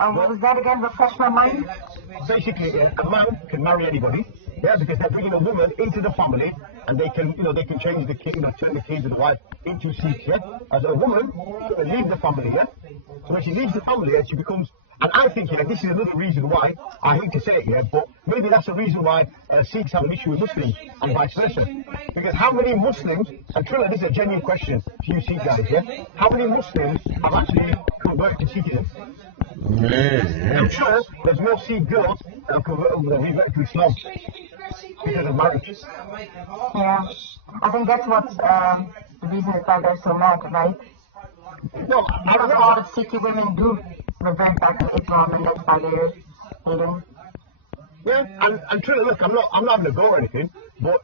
What was that again? Refresh my mind. Basically, a man can marry anybody, yeah, because they're bringing a woman into the family, and they can, they can change the king, turn the kids and the wife into Sikhs, yeah. As a woman, she can leave the family, yeah. So when she leaves the family, she becomes. And I think, this is another reason why, I hate to say it here, but maybe that's the reason why Sikhs have an issue with Muslims and vice versa. Because how many Muslims, and truly this is a genuine question to you Sikh guys, yeah? How many Muslims have actually converted to Sikhism? I'm sure there's more Sikh girls that have revert to Islam because of marriage. Yeah, I think that's what's the reason is why they're so mad, right? No, I don't know. A lot of Sikh women do revert back to Islam, and that's why they're hating. Yeah, and truly, look, I'm not having a go or anything, but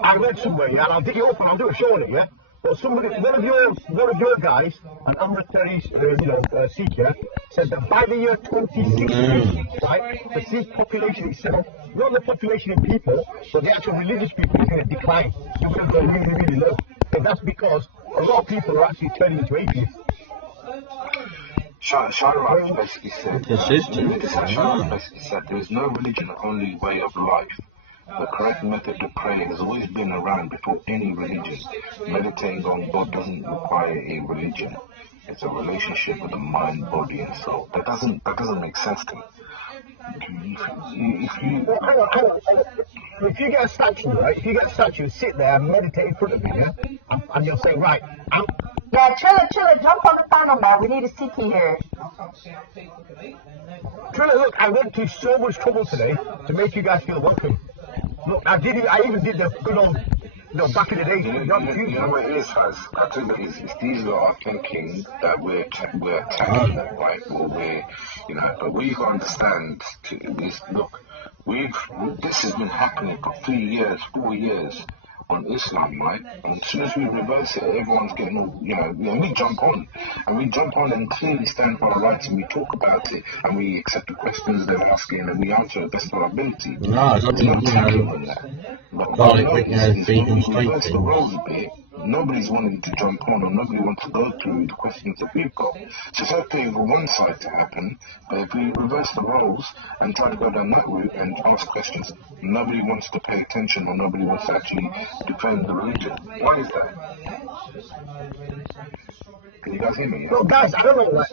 I read somewhere, and I'll dig it up and I'll do a show on it, yeah. But one of your guys, an Amritari's, Sikh, said that by the year 2060, right, the Sikh population itself, not the population in people, but the actual religious people is going to decline. It's going to go really, really low. And that's because a lot of people are actually turning into atheists. Shara basically said there is no religion, only way of life. The correct method of praying has always been around before any religion. Meditating on God doesn't require a religion. It's a relationship with the mind, body, and soul. That doesn't make sense to me. If you get a statue, right? If you get a statue, sit there and meditate in front of you, yeah? And you'll say, right, yeah, chill it, jump on the panel, man. We need a Sikh here. Trilla, look, I went to so much trouble today to make you guys feel welcome. Look, I even did the good old, back in the day. You know what it is, Faz? I think it's these lot are thinking that we're attacking them, right? Or but we can understand is, look, this has been happening for 3 years, 4 years on Islam, right? And as soon as we reverse it, everyone's getting all, we jump on. And we jump on and clearly stand for our rights, and we talk about it, and we accept the questions they're asking, and we answer the best of our ability. Nobody's wanting to jump on, or nobody wants to go through the questions that we've got. So it's okay for one side to happen, but if we reverse the roles and try to go down that route and ask questions, nobody wants to pay attention, or nobody wants to actually defend the religion. Why is that? Can you guys hear me? No, guys, I don't know.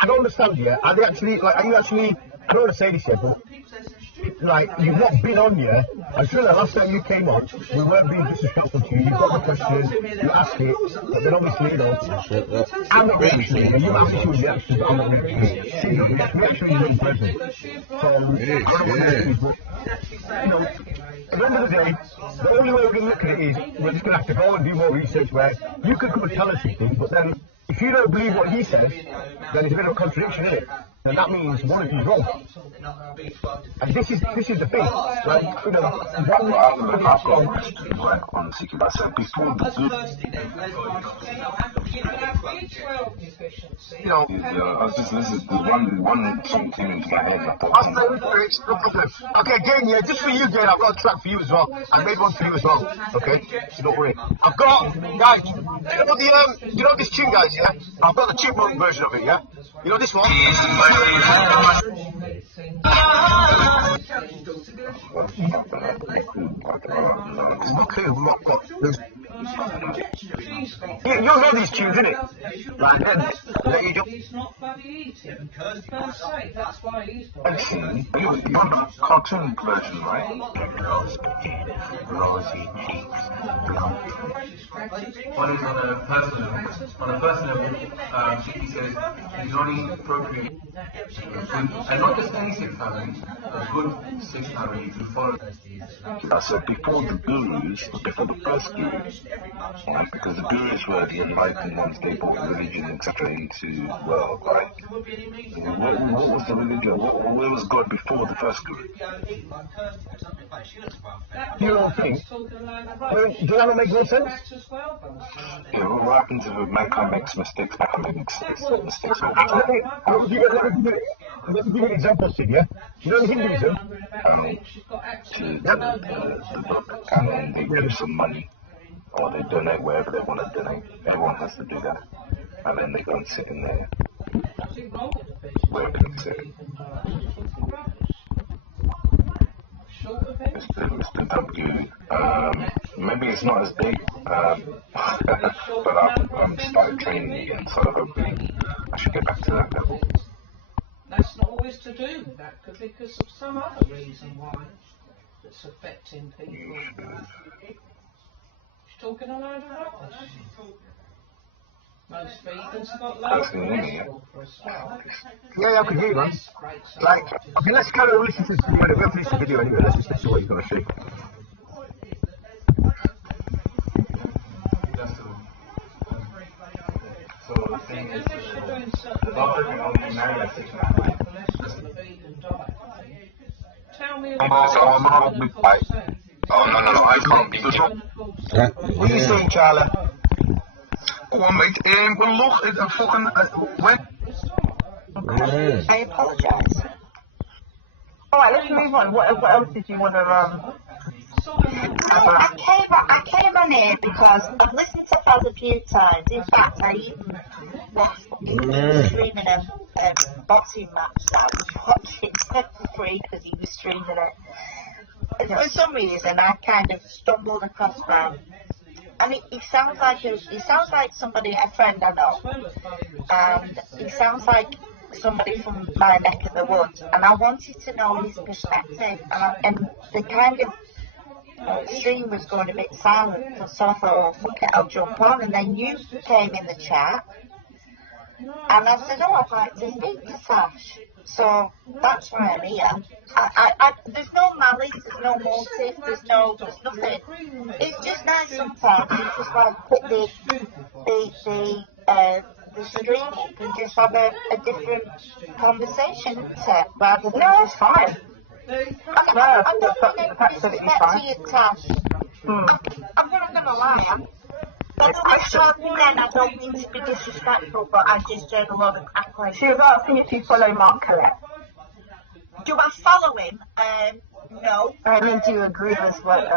I don't understand you. Are you actually? I don't want to say this yet, but you've not been on yet. I'm sure the last time you came on, we weren't being disrespectful to you. You got the question, you asked it, but then obviously, I'm not reacting, and you asked your reactions, I'm not reacting. Reaction is in present. So, I don't want to at the end of the day, the only way we're going to look at it is we're just going to have to go and do more research where you could come and tell us something, but then if you don't believe what he says, then it's a bit of a contradiction, isn't it? And that means one of you's wrong. And this is the thing. I've got a question on the Sikh. I said before the I was just listening to one thing in my head. Okay, again, just for you, Jane, I've got a track for you as well. I made one for you as well. Okay, so don't worry. I've got, guys, you know this tune, guys, yeah? I've got the chipmunk version of it, yeah? You know this one? You know these tunes, innit? Cartoon version, right? On a personal level, he says it's only appropriate, and not just any Sikh family, a good Sikh family to follow. I said before the first guru, right? Because the gurus were the enlightened ones, they brought religion, etc. into the world, right? What was the religion? Where was God before the first guru? You don't think? Does that make no sense? Yeah, what happens if mankind makes mistakes? Mankind makes mistakes. Let me give you an example, Sid, yeah? You know in Hinduism? And they give some money, or they donate wherever they want to donate. Everyone has to do that. And then they go and sit in there. that's it. Mr. W. Maybe it's not as big, but I'm started training again, so hopefully I should get back to that level. That's not always to do with that, because of some other reason why it's affecting people. She's talking a load of rubbish. Most vegans have got loads of cholesterol for a start. Yeah, I can hear you, man. Like, I mean, let's kind of listen to the video anyway. Let's just see what he's going to say. So the thing is, the doctor can only marry like 6 months. Tell me I'm not a big fight. Oh, no, I can't be sure. What are you saying, Charlie? Gewoon, ik ben los, ik heb fucking, I apologise. Alright, let's move on. What else did you want to, I came on here because I've listened to Faz a few times. In fact, I even was streaming a boxing match. I was watching it for free because he was streaming it. And for some reason, I kind of stumbled across that. And he sounds like somebody, a friend I know. And he sounds like somebody from my neck of the woods. And I wanted to know his perspective. And the kind of stream was going a bit silent, so I thought, oh, fuck it, I'll jump on. And then you came in the chat, and I said, oh, I'd like to speak to Sash. So that's why I'm here. There's no malice, there's no motive, there's nothing. It's just nice sometimes. It's just like put the stream up and just have a different conversation, rather than just fine. I don't want any disrespect to you, Tash. I'm not going to lie. I don't mean to be disrespectful, but I just heard a lot of accolades. she was asking if you follow Mark Collette. Do I follow him? No. I mean, do you agree with what,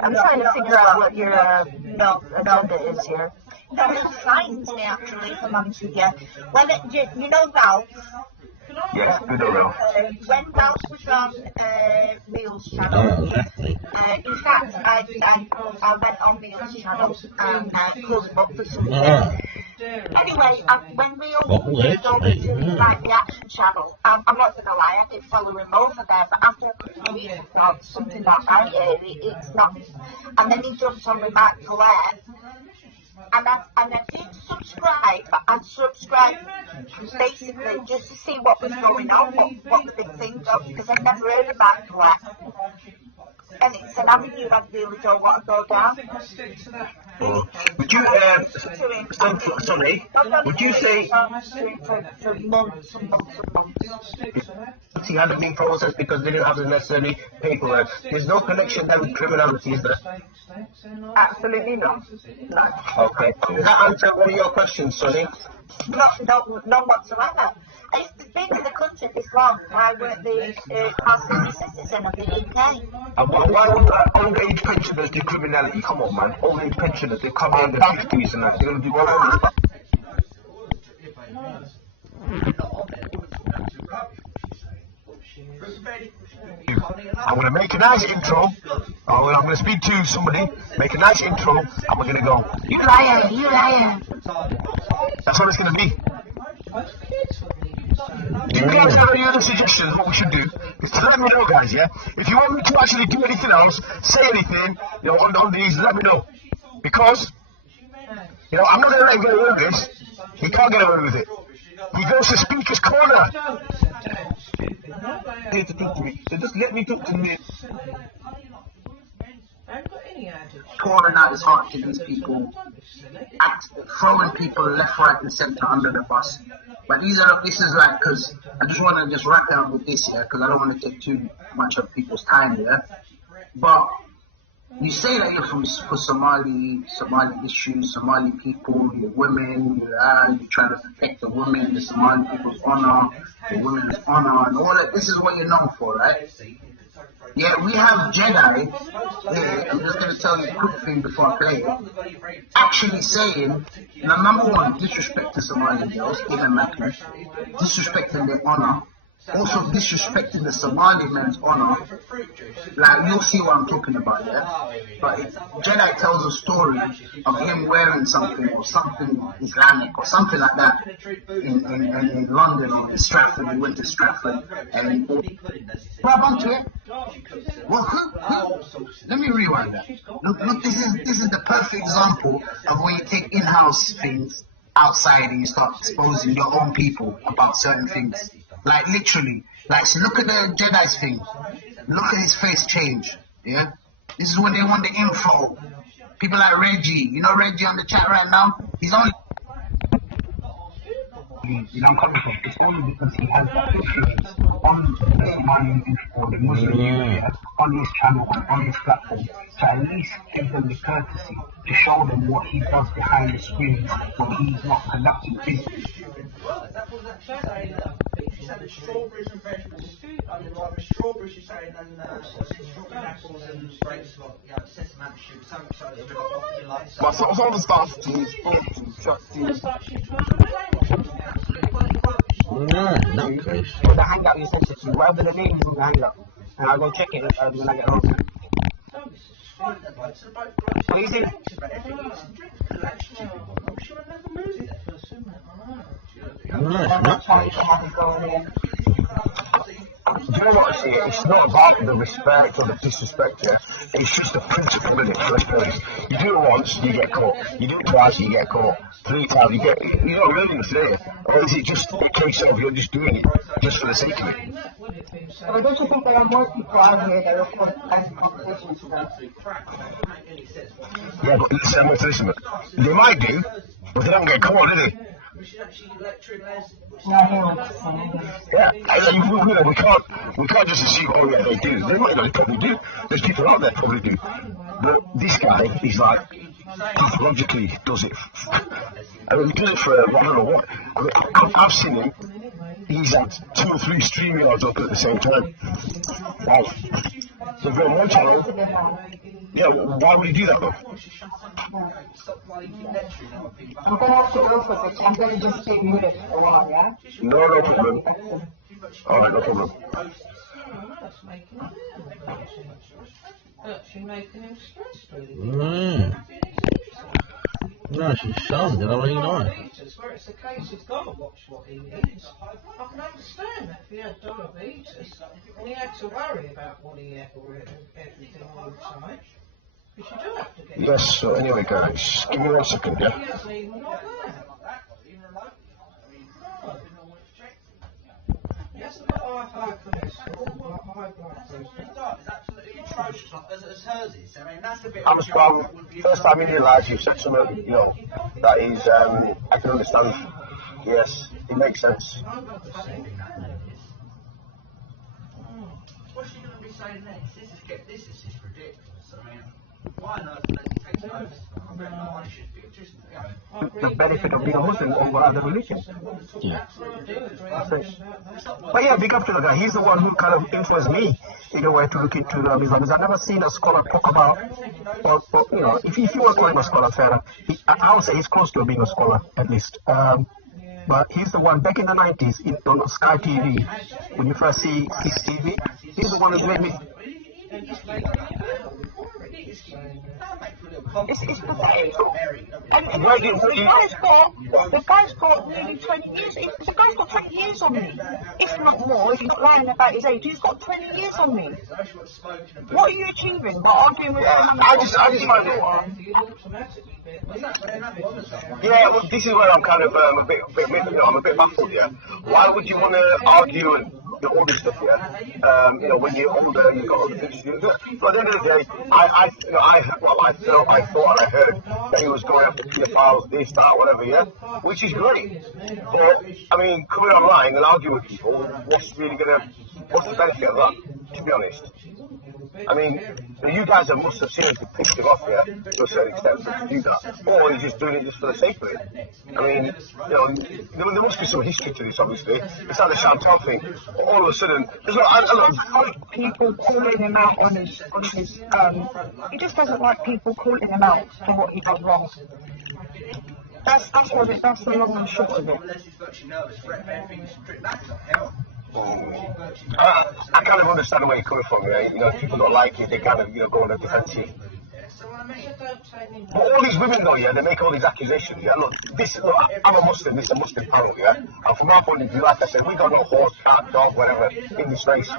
I'm trying to figure out what your, agenda is here. That is fine to me, actually, if I'm honest with you. When you know Ralph? Yes, good old. When Ralph was on Neil's channel, in fact, I went on Neil's channel and closed up for some Anyway, when Neil moved over to the reaction channel, I'm not going to lie, I did follow him over there, but after a few years, something that I hear, it's not. And then he jumps on the Mark Collette. And I did subscribe, but I subscribed basically just to see what was going on, what the big thing was, because I've never heard of that Collette. And it's an avenue I really don't want to go down. Would you, sorry, would you say for months and months and months? he hadn't been processed because they didn't have the necessary paperwork? There's no connection there with criminality, is there? Absolutely not. Okay. Does that answer one of your questions, Sonny? None whatsoever. If they've been in the country this long, why weren't they passed as a citizen of the UK? And why would old age pensioners do criminality? Come on, man. Old age pensioners, they come out in the 50s and they're going to do whatever. I'm going to make a nice intro. I'm going to speak to somebody, make a nice intro, and we're going to go, you liar, you liar. That's what it's going to be. If you guys have any other suggestions, what we should do is to let me know, guys, yeah? If you want me to actually do anything else, say anything, on these, let me know. Because, I'm not going to let him get away with this. He can't get away with it. He goes to Speaker's Corner. To talk to me. So just let me talk to me. Pouring out his heart to these people, throwing people left, right, and centre under the bus. But this is like, because I just want to just wrap down with this here, because I don't want to take too much of people's time here. But you say that you're for Somali issues, Somali people, you're women, you're trying to protect the women, the Somali people's honor, the women's honor, and all that. This is what you're known for, right? Yeah, we have Jedi, I'm just going to tell you a quick thing before I play it, actually saying, number one, disrespect to Somali girls, give them disrespecting their honor, also disrespecting the Somaliman's honor. Like, you'll see what I'm talking about, yeah? But Jedi tells a story of him wearing something or something Islamic or something like that in London or in Stratford. He went to Stratford and grab onto it. Well, let me rewind that. Look, this is the perfect example of when you take in-house things outside and you start exposing your own people about certain things. Like, literally. Like, so look at the Jedi's thing. Look at his face change. Yeah? This is when they want the info. People like Reggie. You know Reggie on the chat right now? He's only... You know, I'm coming from. It's only because he has influence on the Somali or the Muslim media, on his channel, on his platform, to at least give them the courtesy to show them what he does behind the screen when he's not conducting business. She's having strawberries and vegetables. I mean, like strawberries, she's saying, and strawberry apples and grapes, sesame shoot, something so it's like But some of the stuff to his No, the hangout you sent it to, whatever the name is in the hangout, and I'll go check it when I get home. Please. Do you know what? See, it's not about the respect or the disrespect here. It's just the principle of it, first place. You do it once, you get caught. You do it twice, you get caught. 3 times, you're not learning the thing. Or is it just a case of you're just doing it just for the sake of it? Well, don't you think there are more people out here that report kind of competition to them? Yeah, but listen, they might do, but they don't get caught, do they? Yeah, we can't just assume, oh yeah, they do. They might not probably do. There's people out there probably do. But this guy, he's like, pathologically does it. I mean, he does it for, I don't know what. I mean, I've seen him, he's had 2 or 3 streaming odds up at the same time. Wow. So if you're on one channel, yeah, why would he do that though? I'm going to have to go for this. I'm going to just stay muted for a while, yeah? No problem. Alright, no problem. No, she's showing it, I really know it. Where it's the case, he's got to watch what he eats. I can understand that if he had diabetes and he had to worry about what he ate or everything all the time. Because you do have to get... Yes, so anyway guys, give me 1 second, yeah? He hasn't even got that. He hasn't got high cholesterol, high blood pressure. I'm strong. First time in your life you've said something, you know, that is, I can understand. Yes, it makes sense. What's she going to be saying next? This is just ridiculous. I mean, why on earth does he take over? I should be just, The benefit of being a Muslim over other religions. Yeah. That's it. But yeah, big up to the guy. He's the one who kind of influenced me in a way to look into Islam. I've never seen a scholar talk about, you know, if you want to call him a scholar, fair enough. I would say he's close to being a scholar, at least. But he's the one back in the 90s on Sky TV, when you first see TV, he's the one who made me. It's pathetic. And the guy's got nearly 20 years. The guy's got 20 years on me. If not more, if he's not lying about his age, he's got 20 years on me. What are you achieving by arguing with him? I just find it. Yeah, well, this is where I'm kind of a bit baffled here. Why would you want to argue and all this stuff here? You know, when you're older, you've got other things to do. But at the end of the day, I thought I heard that he was going after pedophiles, this, that, whatever, yeah, which is great. But I mean, coming online and arguing with people, what's the benefit of that? To be honest. I mean, you guys must have seriously pissed him off here to a certain extent to do that. Or he's just doing it just for the sake of it. I mean, you know, there must be some history to this, obviously. It's like the Chantal thing. All of a sudden, there's like people calling him out on his he just doesn't like people calling him out for what he done wrong. That's the long and short of it. I kind of understand where you're coming from, right? You know, if people don't like it, they kind of, go on a defensive. But all these women though, yeah, they make all these accusations, yeah. Look, I'm a Muslim, this is a Muslim family, yeah. And from our point of view, like I said, we got no horse, cat, dog, whatever, in this race.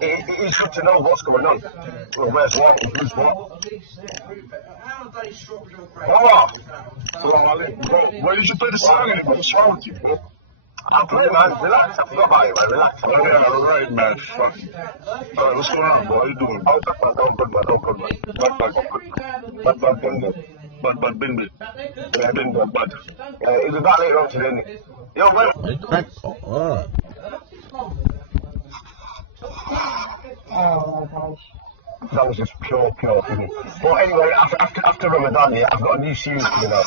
It is good to know what's going on. Well, where's what, and who's what. Why did you play the song? What's wrong with you, bro? I'll play, man. Relax. I forgot about it, man. Relax. Alright, man. Fuck. Alright, what's going on, bro? How you doing? Oh, good, man. Bad, bing. Yeah, bing, bad. It'll be back later on today, isn't it? Yo, man. Alright. Oh my gosh. That was just pure thing. But anyway, after Ramadan, yeah, I've got a new series coming out,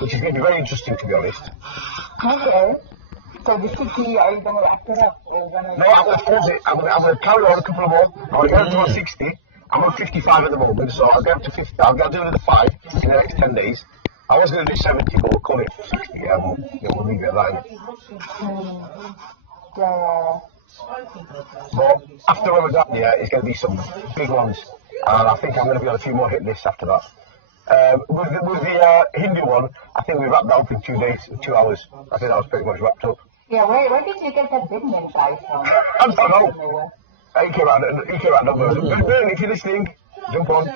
which is going to be very interesting, to be honest. Okay. So the 60, are you going to wrap it up? No, I'm going to pause it. I'm going to carry on a couple of more. I'm going to get up to 60. I'm on 55 at the moment, so I'll get up to 50. I'll do another 5 in the next 10 days. I was going to do 70, but we'll call it 60. Yeah, we'll leave it at that. But after Ramadan, yeah, it's going to be some big ones. And I think I'm going to be on a few more hit lists after that. With the Hindu one, I think we wrapped that up in 2 days, 2 hours. I think that was pretty much wrapped up. Yeah, where did you get that Indian guy from? I don't know. He came out number. If you're listening, jump on.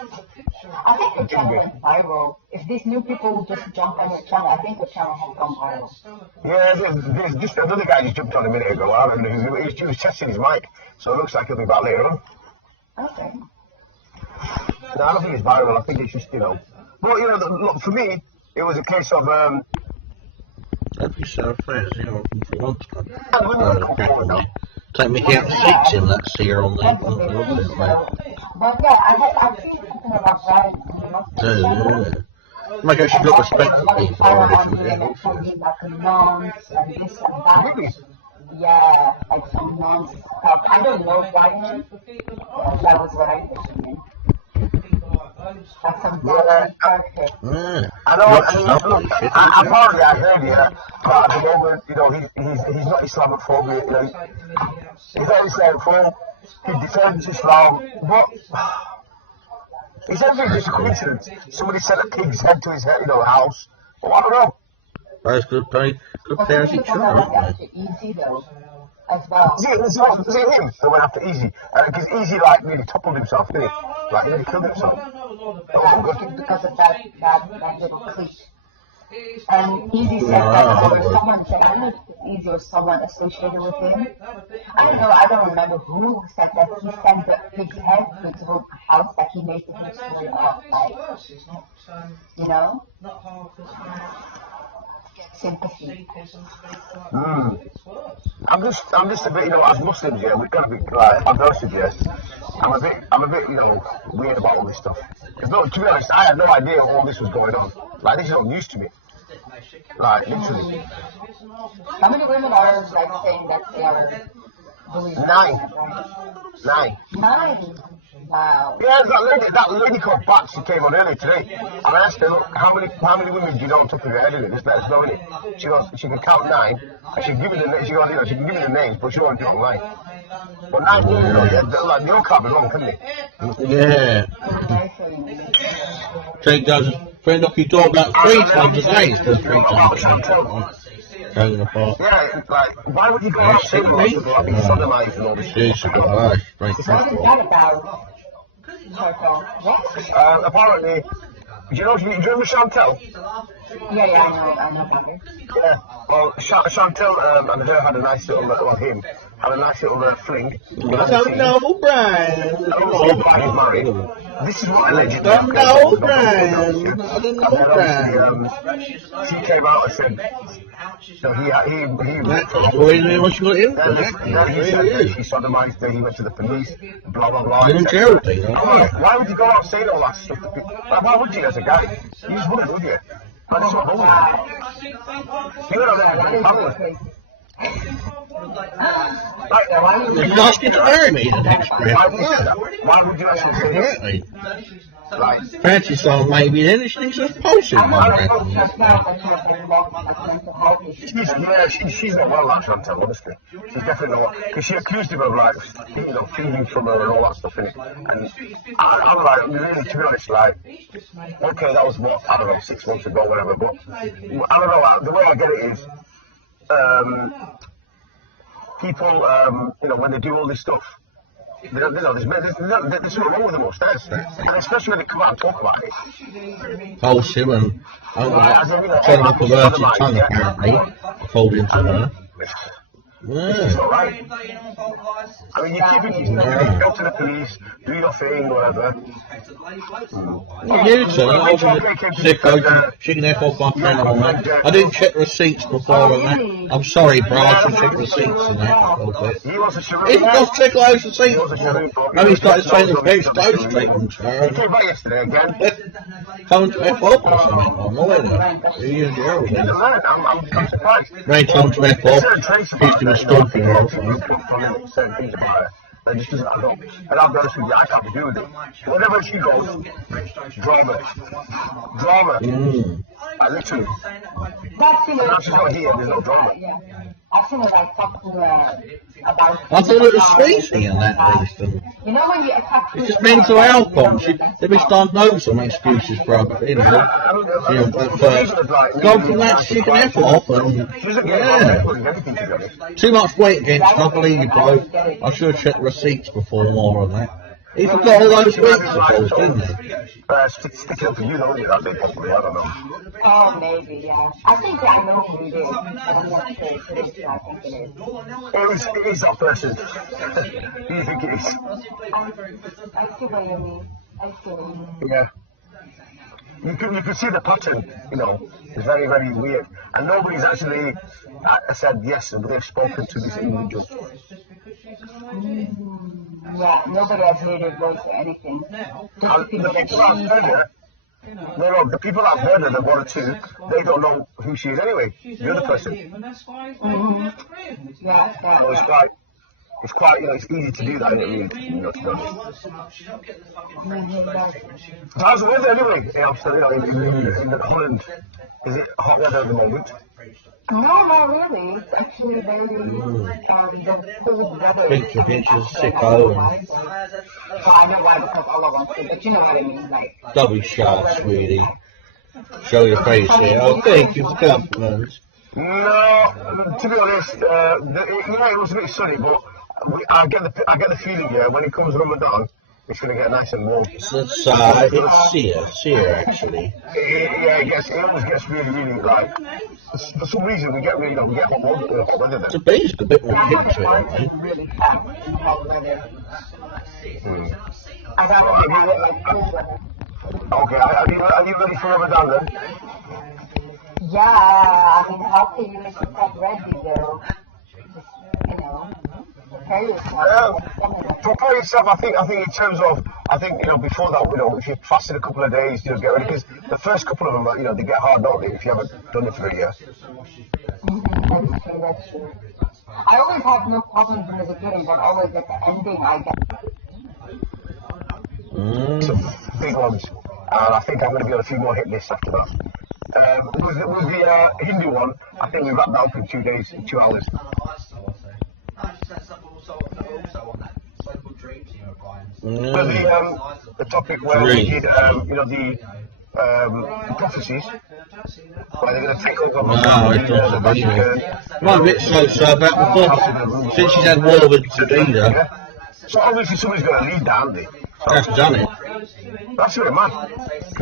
I think the channel went viral. If these new people just jump on your channel, I think the channel has gone viral. Yeah, there's just another guy just jumped on a minute ago. I don't know, he was testing his mic, so it looks like he'll be back later on. Okay. No, I don't think it's viral. I think it's just, But, look, for me, it was a case of, That'd be so fresh, for once. Take me out 6 in that seer on the But yeah, I've seen something about that. Maybe I should not respect the people already for them. Like nuns and this and that. Yeah, like some nuns. I don't know why. That was what I did. That's some perfect. I know, apparently I heard, yeah, but at the moment, he's not Islamophobic, he's not Islamophobic, he defends Islam, but it's only just a coincidence. Somebody sent a pig's head to his house, well, I don't know. That's good parenting children. Easy though, as well. Was it him that went after Easy? Because Easy, nearly toppled himself, didn't he? Nearly killed himself. Because of that little clique. And Easy said that someone said, I don't know if Easy was someone associated with him. I don't know, I don't remember who said that. He sent the pig's head to his house that he made the history of, sympathy. I'm just a bit, as Muslims, yeah, we've got to be, I'm honest with you, I'm a bit, weird about all this stuff. Because, no, to be honest, I had no idea all this was going on. This is all news to me. Literally. How many women are, saying that they are believers? 9. 9? Wow. Yeah, that lady called Bats who came on earlier today. I asked her, look, how many women do you know on top of your head in it? Just let us know it. She goes, she can count 9, and she can give me the names, but she won't do it mine. But 9 women, they all can't be wrong, can they? Yeah. Jake does friend up your door about 3 times a day. It's just 3 times a day. Going apart. Yeah, why would you go out saying sodomized and all this shit? Apparently, do you remember Chantel? Yeah, I know. Yeah, well, Chantel and her had a nice little, had a nice little fling. Don't know, Brian. Brian married. This is what allegedly. Don't know, Brian. I didn't know, Brian. She came out and said, so he what you got in for that? He sodomized her, he went to the police, blah, blah, blah. Charity, why would you go out saying all that stuff to people? Why would you as a guy? You just wouldn't, would you? I just wouldn't. You're not there, Did you ask you to marry me the next trip? Why would you actually say that? Fancy song maybe then, is she so? Posting one record. She's not well, like Chantal, honestly. She's definitely not. Because she accused him of, like, you know, feeding from her and all that stuff, innit? And I'm like, really, to be honest, like, okay, that was what, I don't know, 6 months ago, whatever, but I don't know, the way I get it is, people, you know, when they do all this stuff, there's something wrong with them upstairs, and especially when they come out and talk about it. Told him and turned up a virgin tongue apparently, according to her. Yeah. I mean, you keep it easy, go to the police, do your thing, whatever. Well, you two, I was sicko, chicken F off my friend on that. I didn't check receipts before and that. I'm sorry, bro, I should check receipts and that a little bit. He didn't just check those receipts before. No, he started saying the best those statements, bro. Coming to F off or something, I'm not in there. He used the everything. I'm surprised. They told him to F off, accused him of stalking or something. And just doesn't add up. And I'll be honest with you, I can't do with it. Whenever she goes, drama. Literally. Now she's not here, there's no drama. I feel like I talked to her about... I thought it was Swayze in that Easton. You know when you attack... It's just mental health problems. They've been starting over some excuses for her, you know, at first. Go from that chicken F off and... Yeah. Too much weight against her, I believe you, bro. I should have checked receipts before more on that. He forgot all those weeks, of course, didn't he? Stick up for you, don't you? I think possibly, I don't know. Oh, maybe, yeah. I think I know who it is, but I'm not sure if it is. I think it is. It is that person. Who do you think it is? I see what you mean. Yeah. You can see the pattern, you know, it's very, very weird. And nobody's actually said yes, and they've spoken to this individual. Yeah, nobody has made a voice or anything. The people I've heard her, the people I've heard her, the one or two, they don't know who she is anyway. The other person. Yeah, so it's quite, you know, it's easy to do that, isn't it, really, you know, to be honest. So how's the weather anyway, in Holland? Is it hot weather at the moment? No, not really. It's actually very cold weather. Pictures, sicko. So I know why, because all of us do, but you know what I mean, like... Don't be shy, sweetie. Show your face here. Oh, thank you for compliments. No, to be honest, it was a bit sunny, but I get the feeling here when it comes Ramadan, it's going to get nice and warm. So it's Siyaa actually. Yeah, it always gets really, really, like, for some reason we get hot weather there. It's a beast, a bit more picture, right? Okay, are you ready for Ramadan then? Yeah, I mean, how can you make yourself ready, though? You know, prepare yourself. Prepare yourself, I think in terms of, you know, before that, you know, if you fasted a couple of days, you know, get ready, because the first couple of them, you know, they get hard, don't they, if you haven't done it for a year. That's true. I always have no problems in the beginning, but always at the ending I get... Some big ones. I think I'm going to be on a few more hit lists after that. With the Hindu one, I think we wrapped up in 2 days, 2 hours. The topic where we did, you know, the prophecies, where they're going to take over. Well, a bit so about the prophecy, since she's had war with Jedi. So obviously somebody's going to lead that, haven't they? That's done it. That's really mad.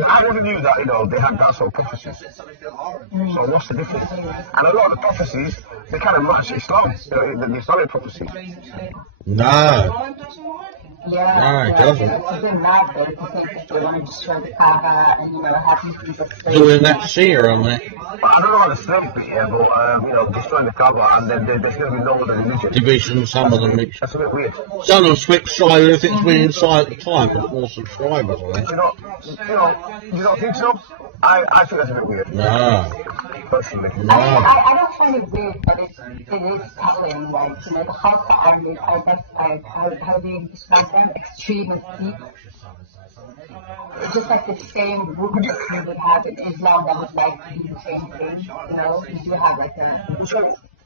I never knew that, you know, they had that sort of prophecies. So what's the difference? And a lot of the prophecies, they kind of match Islam, the Islamic prophecies. No. Yeah, no, it doesn't. It's been mad though, because they want to destroy the Kaaba and, you know, have these people say... Doing that Siyaa on there. I don't know how to slave it here, but, you know, destroying the Kaaba and then there's going to be no other religion. Division, some of them. That's a bit weird. Some of them switch side if it's been inside at the time, but more subscribers on it. You don't think so? I think that's a bit weird. No. Personally. I don't find it weird, but it is happening. Like, you know, the Hausa army, how do you describe them? Extremist people. It's just like the same group that you would have in Islam that would like do the same thing. You know, you do have like a.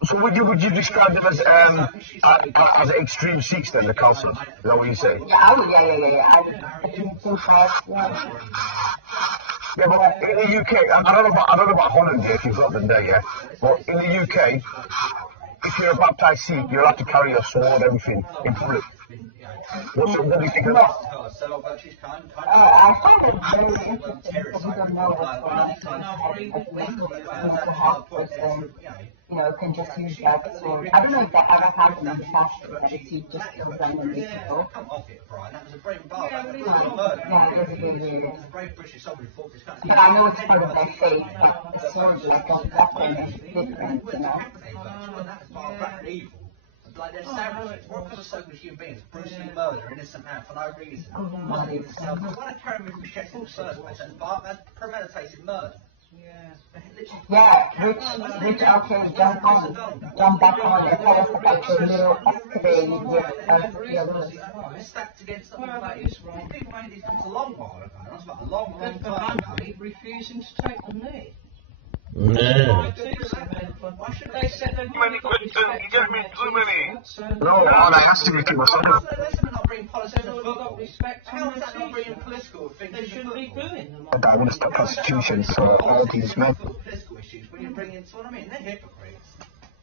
So would you describe them as extreme Sikhs then, the council? Is that what you say? Yeah, I would, yeah. I think so far, yeah. Yeah, but in the UK, I don't know about Holland here, if you've got them there, yeah. But in the UK, if you're a baptized Sikh, you'll have to carry a sword, everything, in public. What do you think of that? I find it very interesting because we don't know what's going on. You know, can just use that sword. I don't know if that ever happened in the past, but if you just kill them and they can go. Yeah, it was a bit weird. But I know it's part of their faith, but the sword is like a weapon is different, you know. Like they're savages. What kind of selfish human beings brutally murder an innocent man for no reason? Must be themselves. They want to carry him with machete in the first place, and that's premeditated murder. Yeah, which okay, jump back on and tell us about your little excavated with Stacked against something like this. People made these things a long while ago. That's about a long time ago. Refusing to take the knee. Yeah. Why should they set their Too many questions, you get me too many. No, that's too many people. They're not bringing politics They've all got respect How and is that not bringing political things? they shouldn't be doing them. I want to stop prostitution, so all these men. Political issues when you bring in, what I mean, they're hypocrites.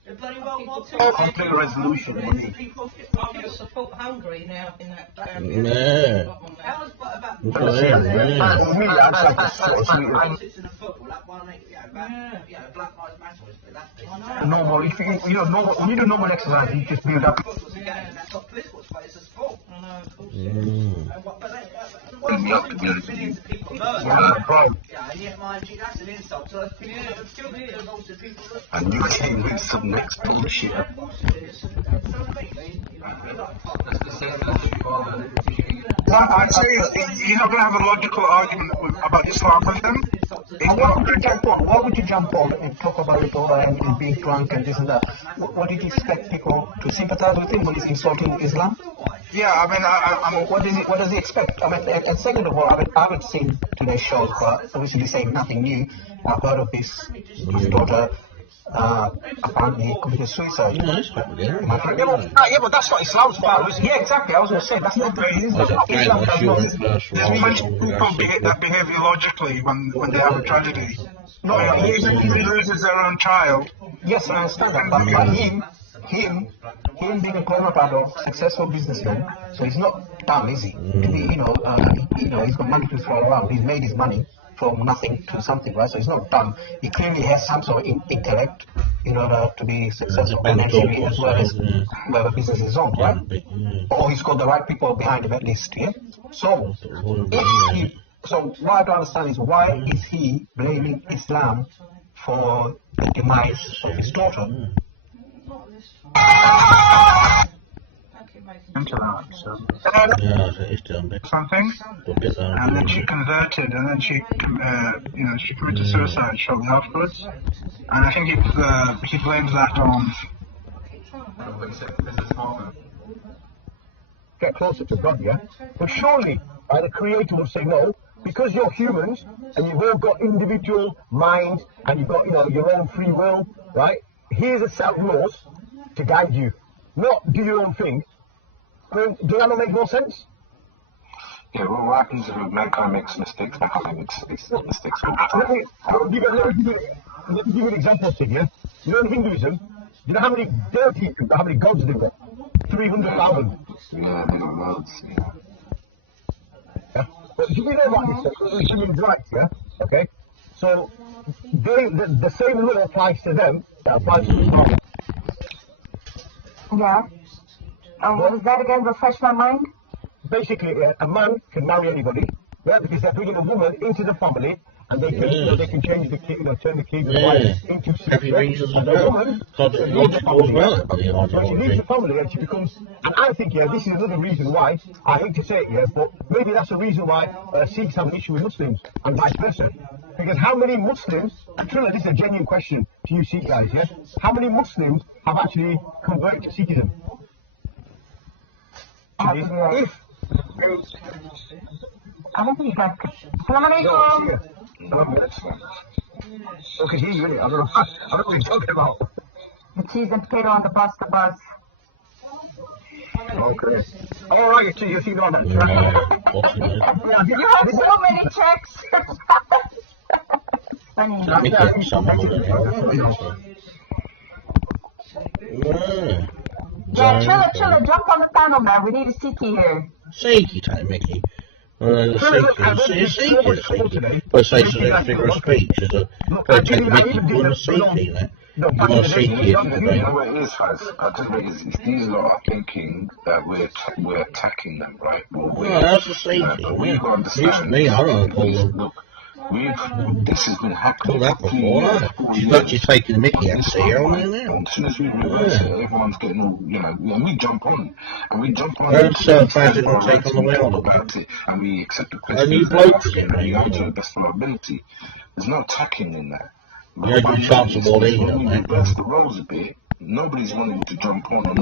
They're bloody World War II. Complete resolution, buddy. I'm going to support Hungary now in that. Yeah. How is what about politics in the football? That one, Black Lives Matter. Normal, if you know, normal, when you do normal exercise, you just build up. That's not political, it's a sport. I know, of course. Billions of people murdered. Yeah, and yet, mind you, that's an insult to those people that have killed the people that. And you came with some next bullshit. What I'd say is you're not going to have a logical argument about Islam with them. Why would you jump on and talk about it all and being drunk and this and that? What did you expect people to sympathize with him when he's insulting Islam? Yeah, I mean, What does he expect? I mean, and second of all, I haven't seen today's show, but obviously you're saying nothing new. I've heard of his daughter apparently committed suicide. Yeah, that's quite good. Yeah, but that's not Islam's fault, is it? Yeah, exactly. I was going to say that's not the reason. there's people that behave illogically when they have a tragedy. No, he loses their own child. Yes, I understand that. But him being a clever adult, successful businessman, so he's not dumb, is he? He's got money to throw around. He's made his money from nothing to something, right? So he's not dumb. He clearly has some sort of intellect in order to be successful financially as well as whatever business is on, right? Or he's got the right people behind him at least, yeah? So what I don't understand is why is he blaming Islam for the demise of his daughter? Into that, so something, and then she converted, and then she committed suicide shortly afterwards. And I think he blames that on. Get closer to God, yeah? But surely, the Creator will say no, because you're humans and you've all got individual mind and you've got your own free will, right? Here's a set of laws to guide you, not do your own thing. I mean, does that not make more sense? Yeah, well, what happens if mankind makes mistakes? Mankind makes mistakes. Let me give you an example, yeah? You know in Hinduism, you know how many gods they've got? 300,000. Yeah, they got loads. Yeah? But do you know about this human rights, yeah? Okay? So, the same law applies to them that applies to Islam. Yeah. What was that again? Refresh my mind? Basically, a man can marry anybody, right? Because they're bringing a woman into the family, and they can change the king, turn the king and wife into Happy reasons as the well. woman, Logical as well. when she leaves the family, and she becomes. And I think, this is another reason why. I hate to say it, but maybe that's the reason why Sikhs have an issue with Muslims, and vice versa. Because how many Muslims, truly this is a genuine question to you Sikh guys, yeah? How many Muslims have actually converted to Sikhism? If I don't think you guys could. Assalamualaikum. Okay, he's really, I don't know what you're talking about. The cheese and potato on the bus, the bus. Okay. Alright, you see on that You have so many checks. Funny. Let me get some of it. Yeah, Chilla, jump on the panel, man. We need a Sikhi here. Sikhi type, Mickey. Sikhi. But say it's a figure of speech. They take Mickey for a Sikhi, that. You want to Sikhi it today. You know what it is, guys? I just think it's these lot are thinking that we're attacking them, right? Well, that's a Sikhi. We've got to understand. Used to me, I don't know, call them. Look, this has been happening. Call that before. She's actually taking the Mickey out, see her on there now. As soon as we realize that everyone's getting all, and we jump on. And we jump on. Don't fashion will take on the way on about it. And we accept the And question. you blokes, you do the best of our ability. There's no attacking in that. you had your chance of all eating, When we reverse the roles a bit, nobody's wanting to jump on.